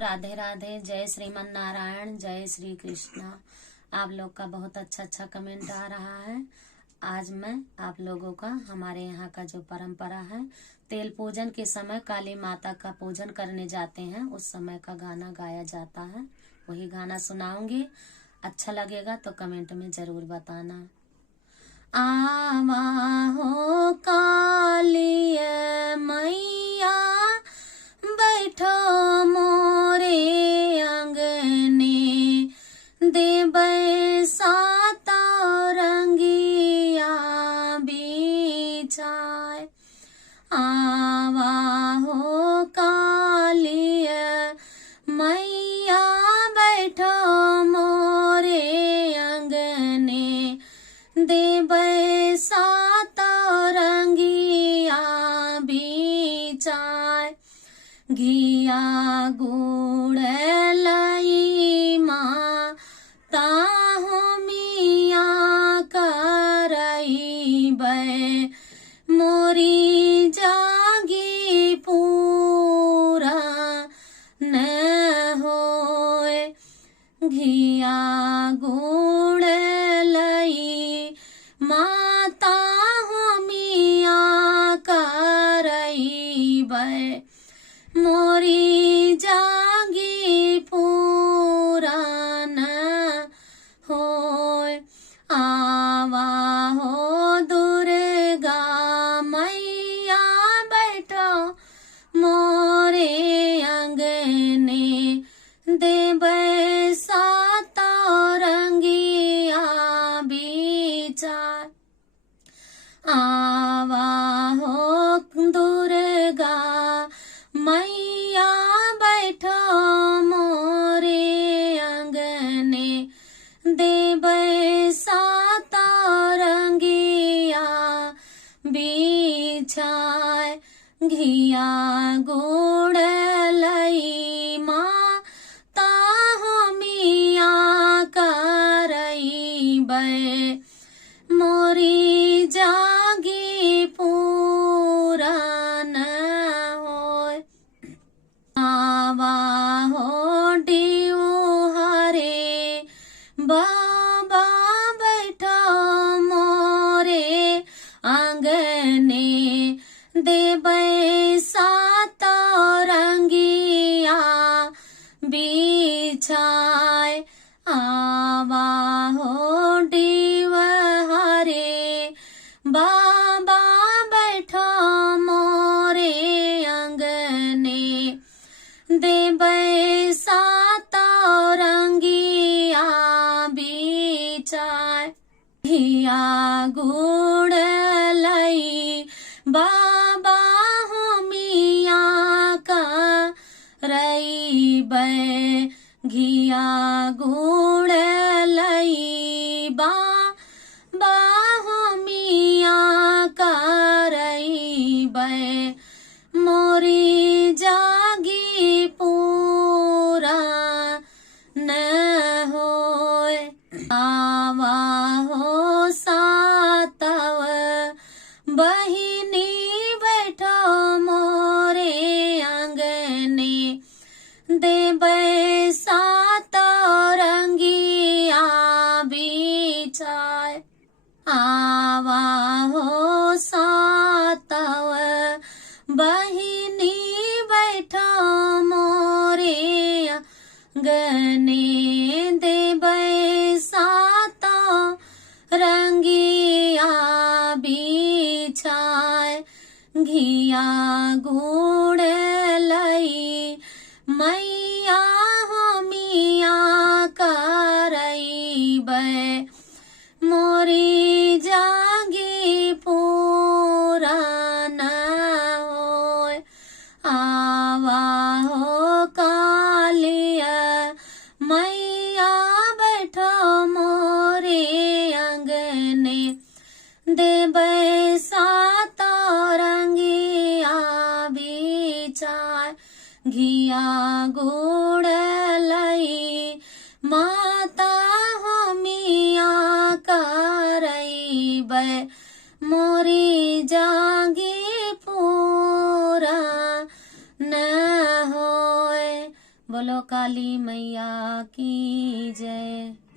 राधे राधे। जय श्रीमन नारायण, जय श्री कृष्णा। आप लोग का बहुत अच्छा कमेंट आ रहा है। आज मैं आप लोगों का हमारे यहाँ का जो परंपरा है, तेल पूजन के समय काली माता का पूजन करने जाते हैं, उस समय का गाना गाया जाता है, वही गाना सुनाऊंगी। अच्छा लगेगा तो कमेंट में जरूर बताना। आवा हो काली मैया बैठो मोरे अंगने, देबै सात रंगिया बिछाए। आवा हो काली मैया बैठो मोरे अंगने, देबै सात रंगिया बिछाए। घिया गुड़ लई माँ ताहो मिया करई बै, मोरी जागी पूरा न होए। घिया गुड़ लई माता हो मिया करई बै, मोरी जागी पूरा न होए। आवा हो दुर्गा मैया बैठो मोरे अंगने, देबै सात रंगिया बिछाए। आवा हो दुर्गा मैया बैठो मोरे अंगने, देबै सात रंगिया बिछाए। घिया गुड़ लई माँ ताहो मिया करई बै, मोरी जागी पूरा न होए। आवा हो डिऊ हरे बाबा बैठो मोरे आंगने, देबै सात रंगिया बिछाए। आवा हो डिऊ हरे बाबा बैठो मोरे अंगने, देबै सात रंगिया बिछाए। घिया गुड़ लई बाबा हो मिया करई बै, घिया गुड़ लई बाबा हो मिया करई बै, मोरी जागी पूरा न होए। आवा हो सातव बहिनी बैठो मोरे अंगने, देबै सात रंगिया बिछाए। आवा हो सातव बहिनी बैठो मोरे अंगने, देबै सात रंगिया बिछाए। घिया गुड़ लई मैया हो मिया करई बै, मोरी जागी पूरा न होए। आवा हो कालिया मैया बैठो मोरे अंगने, देबै सात रंगिया बिछाए। घिया गुड़ लई माता हो मिया करई बै, मोरी जागी पूरा न होए। बोलो काली मैया की जय।